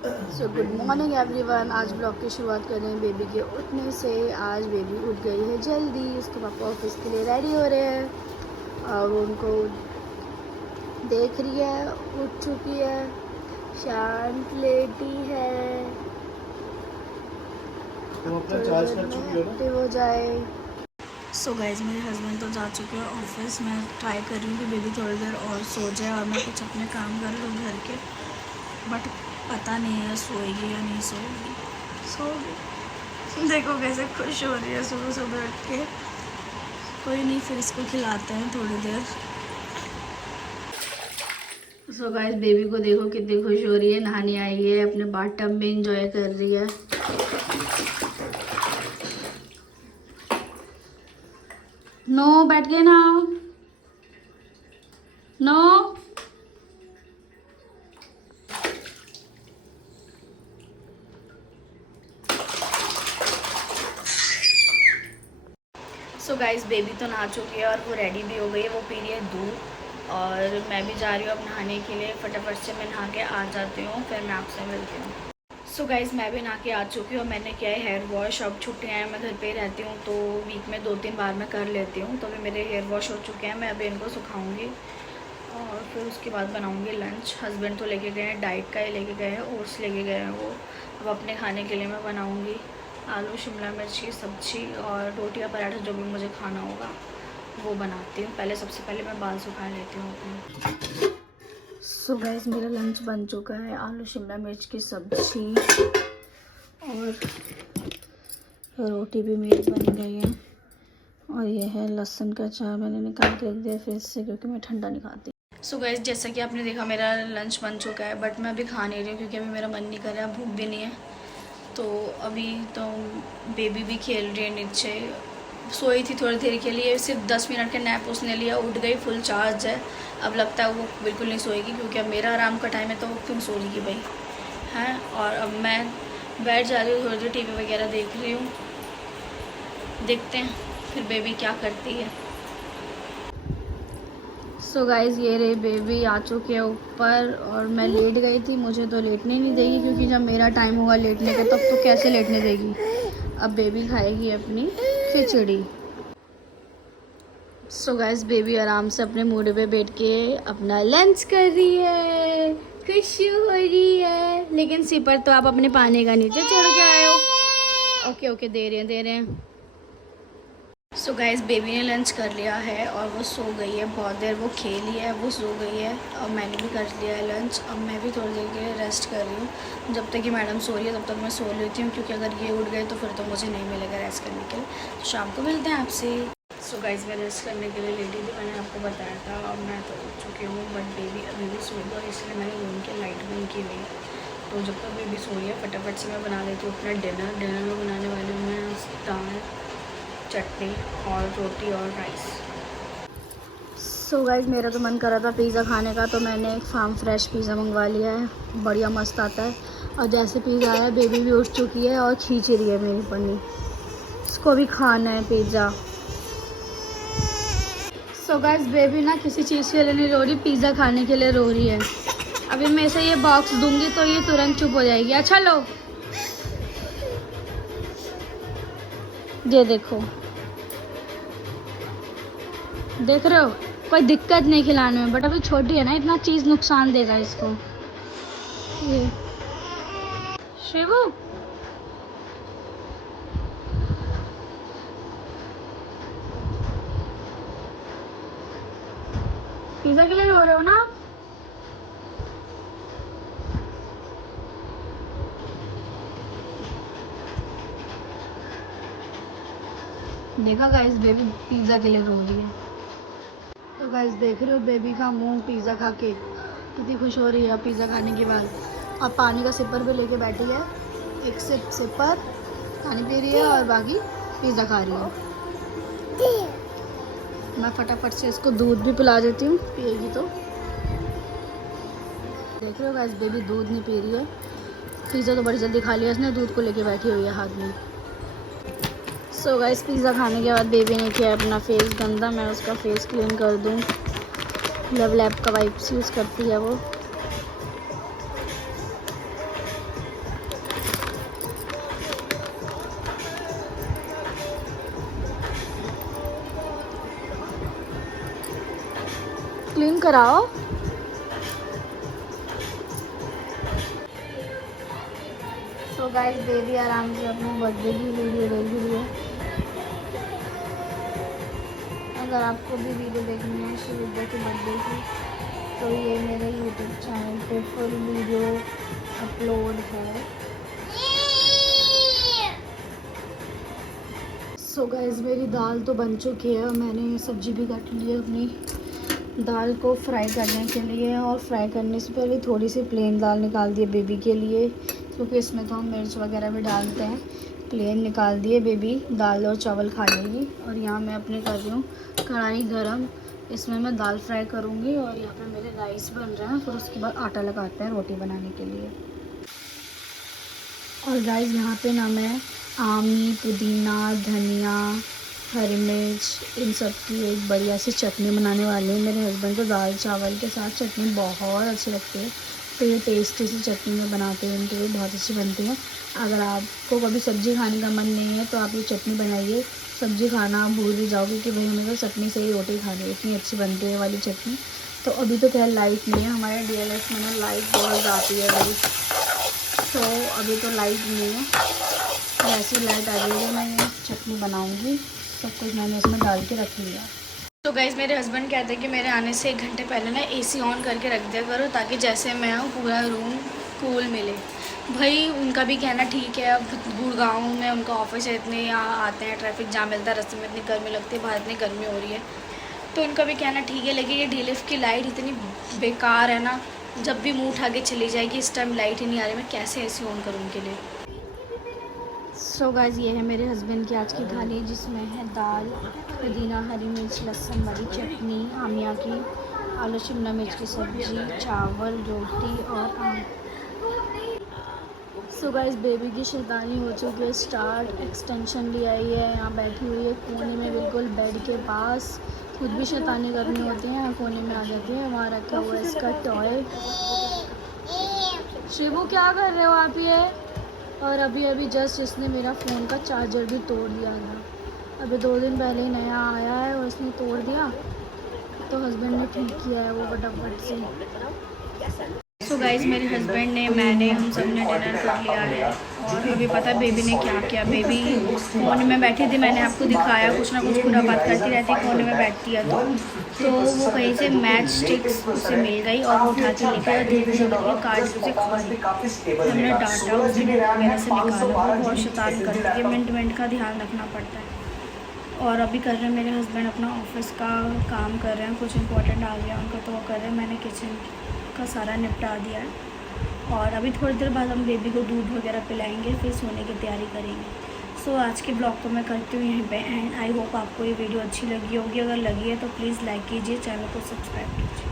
So good morning everyone. आज blog की शुरुआत कर रहे हैं बेबी के उठने से। आज बेबी उठ गई है जल्दी, उसके पापा ऑफिस के लिए रेडी हो रहे हैं और वो उनको देख रही है। उठ चुकी है, शांत लेटी है, तुम अपना चार्ज कर चुकी हो ना? एक्टिव हो जाए। सो गाइज मेरे हस्बैंड तो जा चुके हैं ऑफिस। मैं ट्राई कर रही हूँ कि बेबी थोड़ी देर और सो जाए और मैं कुछ अपने काम कर लूँ घर के, बट पता नहीं है सोएगी या नहीं सोएगी। सोएगी। देखो कैसे खुश हो रही है सुबह सुबह उठ के। कोई नहीं, फिर इसको खिलाते हैं थोड़ी देर। सो गाइस बेबी को देखो कितनी खुश हो रही है, नहाने आई है, अपने बाथ टब में इंजॉय कर रही है। नो, बैठ गए ना, नो। सो गाइस बेबी तो नहा चुकी है और वो रेडी भी हो गई है। वो पी रही है दूध और मैं भी जा रही हूँ अब नहाने के लिए। फटाफट से मैं नहा के आ जाती हूँ, फिर मैं आपसे मिलती हूँ। सो गाइस मैं भी नहा के आ चुकी हूँ। मैंने किया है हेयर वॉश। अब छुट्टियाँ हैं, मैं घर पे ही रहती हूँ तो वीक में 2-3 बार मैं कर लेती हूँ। तो अभी मेरे हेयर वॉश हो चुके हैं, मैं अभी इनको सुखाऊँगी और फिर उसके बाद बनाऊँगी लंच। हस्बैंड तो लेके गए हैं, डाइट का ही लेके गए हैं, ओट्स लेके गए हैं वो। अब अपने खाने के लिए मैं बनाऊँगी आलू शिमला मिर्च की सब्ज़ी और रोटी या पराठा, जो भी मुझे खाना होगा वो बनाती हूँ। पहले सबसे पहले मैं बाल सुखा लेती हूँ अपने। सो गाइस मेरा लंच बन चुका है, आलू शिमला मिर्च की सब्ज़ी और रोटी भी मेरी बन गई है और ये है लहसुन का अचार, मैंने निकाल के रख दिया फ्रिज से क्योंकि मैं ठंडा नहीं खाती। सो गाइस जैसा कि आपने देखा मेरा लंच बन चुका है, बट मैं अभी खा नहीं रही हूँ क्योंकि अभी मेरा मन नहीं कर रहा, भूख भी नहीं है। तो अभी तो बेबी भी खेल रही है नीचे। सोई थी थोड़ी देर के लिए, सिर्फ 10 मिनट का नैप उसने लिया, उठ गई, फुल चार्ज है। अब लगता है वो बिल्कुल नहीं सोएगी क्योंकि अब मेरा आराम का टाइम है, तो वो क्यों सोएगी भाई, हैं। और अब मैं बैठ जा रही हूँ, थोड़ी देर टीवी वगैरह देख रही हूँ। देखते हैं फिर बेबी क्या करती है। सो गाइज ये रही बेबी आ चुकी है ऊपर और मैं लेट गई थी। मुझे तो लेटने नहीं देगी क्योंकि जब मेरा टाइम होगा लेटने का तब तो कैसे लेटने देगी। अब बेबी खाएगी अपनी खिचड़ी। सो गाइज बेबी आराम से अपने मूड पे बैठ के अपना लंच कर रही है, खुशी हो रही है। लेकिन सिपर तो आप अपने पानी का नीचे चढ़ के आए हो। ओके ओके, दे रहे हैं। सो गाइस बेबी ने लंच कर लिया है और वो सो गई है। बहुत देर वो खेली है, वो सो गई है और मैंने भी कर लिया है लंच। अब मैं भी थोड़ी देर के लिए रेस्ट कर रही हूँ। जब तक कि मैडम सो रही है तब तक मैं सो लेती हूँ क्योंकि अगर ये उठ गए तो फिर तो मुझे नहीं मिलेगा रेस्ट करने के लिए। तो शाम को मिलते हैं आपसे। सो गाइस मैं रेस्ट करने के लिए लेटी थी, मैंने आपको बताया था। और मैं तो उठ चुकी हूँ बट बेबी अभी भी सो गई और इसलिए मैंने रूम की लाइट बंद की हुई। तो जब तक बेबी सो रही है फटाफट से मैं बना लेती हूँ अपना डिनर में बनाने वाली हूँ मैं दाल, चटनी और रोटी और राइस। सो गाइस मेरा तो मन कर रहा था पिज़्ज़ा खाने का, तो मैंने एक फार्म फ्रेश पिज़्ज़ा मंगवा लिया है, बढ़िया मस्त आता है। और जैसे पिज़्ज़ा आया बेबी भी उठ चुकी है और खींच रही है मेरी पन्नी, इसको भी खाना है पिज़्ज़ा। सो गाइस बेबी ना किसी चीज़ के लिए नहीं रो रही, पिज़्ज़ा खाने के लिए रो रही है। अभी मैं इसे ये बॉक्स दूंगी तो ये तुरंत चुप हो जाएगी। अच्छा लो, ये देखो, देख रहे हो, कोई दिक्कत नहीं खिलाने में, बट अभी छोटी है ना, इतना चीज़ नुकसान देगा इसको। ये शिवू पिज़्ज़ा के लिए रो रहे हो ना? देखा गाइस बेबी पिज़्ज़ा के लिए रो रही है। तो गाइस देख रहे हो बेबी का मुंह पिज़्ज़ा खा के कितनी खुश हो रही है पिज़्ज़ा खाने के बाद। और पानी का सिपर भी लेके बैठी है, एक सिपर पानी पी रही है और बाकी पिज़्ज़ा खा रही है। मैं फटाफट से इसको दूध भी पिला देती हूँ, पिएगी तो। देख रहे हो गाइस बेबी दूध नहीं पी रही है, पिज़्ज़ा तो बड़ी जल्दी खा लिया इसने, दूध को लेके बैठी हुई है हाथ में। सो गाइस पिज़्ज़ा खाने के बाद बेबी ने किया अपना फेस गंदा, मैं उसका फेस क्लीन कर दूँ। लव लैब का वाइप्स यूज़ करती है वो। क्लीन कराओ। सो गाइस बेबी आराम से अपने बर्थडे की वीडियो देख रही है। अगर आपको भी वीडियो देखनी है शिविद्या के बर्थडे की तो ये मेरे यूट्यूब चैनल पे फुल वीडियो अपलोड है। सो गाइस मेरी दाल तो बन चुकी है और मैंने सब्जी भी काट ली है अपनी दाल को फ्राई करने के लिए। और फ्राई करने से पहले थोड़ी सी प्लेन दाल निकाल दी है बेबी के लिए, क्योंकि इसमें तो हम मिर्च वगैरह भी डालते हैं। प्लेन निकाल दिए, बेबी दाल और चावल खा लेगी। और यहाँ मैं अपने कर रही हूँ कढ़ाई गरम, इसमें मैं दाल फ्राई करूँगी। और यहाँ पे मेरे राइस बन रहे हैं, फिर उसके बाद आटा लगाते हैं रोटी बनाने के लिए। और गाइस यहाँ पे ना मैं आमी, पुदीना, धनिया, हरी मिर्च इन सब की एक बढ़िया सी चटनी बनाने वाली हूँ। मेरे हस्बैंड को दाल चावल के साथ चटनी बहुत अच्छी लगती है, तो ये टेस्टी सी चटनी में बनाते हैं उनके लिए, बहुत अच्छी बनती है। अगर आपको कभी सब्ज़ी खाने का मन नहीं है तो आप ये चटनी बनाइए, सब्ज़ी खाना आप भूल ही जाओगे कि भाई हमें तो चटनी से ही रोटी खानी है, इतनी अच्छी बनती है वाली चटनी। तो अभी तो खैर लाइट नहीं है, हमारे DLS में ना लाइट बहुत जाती है भाई, तो अभी तो लाइट नहीं है। जैसी लाइट आ जाएगी मैं ये चटनी बनाऊँगी। सब कुछ मैंने इसमें डाल के रख लिया। तो गाइज़ मेरे हस्बैंड कहते हैं कि मेरे आने से 1 घंटे पहले ना AC ऑन करके रख दिया करो, ताकि जैसे मैं आऊँ पूरा रूम कूल मिले। भाई उनका भी कहना ठीक है, अब गुड़गांव में उनका ऑफिस है, इतने यहाँ आते हैं, ट्रैफिक जाम मिलता है, रास्ते में इतनी गर्मी लगती है, बाहर इतनी गर्मी हो रही है, तो उनका भी कहना ठीक है। लेकिन ये DLF की लाइट इतनी बेकार है ना, जब भी मुँह उठा के चली जाएगी, इस टाइम लाइट ही नहीं आ रही, मैं कैसे AC ऑन करूँ उनके लिए। सो गाइस ये है मेरे हस्बैंड की आज की थाली, जिसमें है दाल, पुदीना, हरी मिर्च, लहसुन वाली चटनी, आमिया की, आलू शिमला मिर्च की सब्ज़ी, चावल, रोटी और आम। सो गाइस बेबी की शैतानी हो चुकी है स्टार्ट, एक्सटेंशन ले आई है, यहाँ बैठी हुई है कोने में बिल्कुल बेड के पास। खुद भी शैतानी करनी होती है, यहाँ कोने में आ जाती है। वहाँ रखा हुआ है इसका टॉय। शिबू क्या कर रहे हो आप ये? और अभी जस्ट इसने मेरा फ़ोन का चार्जर भी तोड़ दिया था। अभी 2 दिन पहले ही नया आया है और इसने तोड़ दिया, तो हस्बैंड ने ठीक किया है वो फटाफट से। सो गाइस मेरे हस्बैंड ने, मैंने, हम सब ने डिनर कर लिया है। और अभी पता है बेबी ने क्या किया। बेबी कोने में बैठी थी, मैंने आपको दिखाया, कुछ ना कुछ खुरापात करती रहती है, कोने में बैठती है तो वो कहीं से मैच स्टिक्स उसे मिल गई और वो उठा के लेकर धीरे काट उसे खा ली। हमने डांटा, उसे वगैरह से निकाला, वो बहुत शैतान करती है, मिनट का ध्यान रखना पड़ता है। और अभी कर रहे हैं मेरे हस्बैंड अपना ऑफिस का काम कर रहे हैं, कुछ इंपॉर्टेंट आ गया उनका तो वो कर रहे हैं। मैंने किचन का सारा निपटा दिया है और अभी थोड़ी देर बाद हम बेबी को दूध वगैरह पिलाएंगे, फिर सोने की तैयारी करेंगे। सो आज के ब्लॉग को मैं करती हूँ यहीं पे एंड। आई होप आपको ये वीडियो अच्छी लगी होगी, अगर लगी है तो प्लीज़ लाइक कीजिए, चैनल को सब्सक्राइब कीजिए।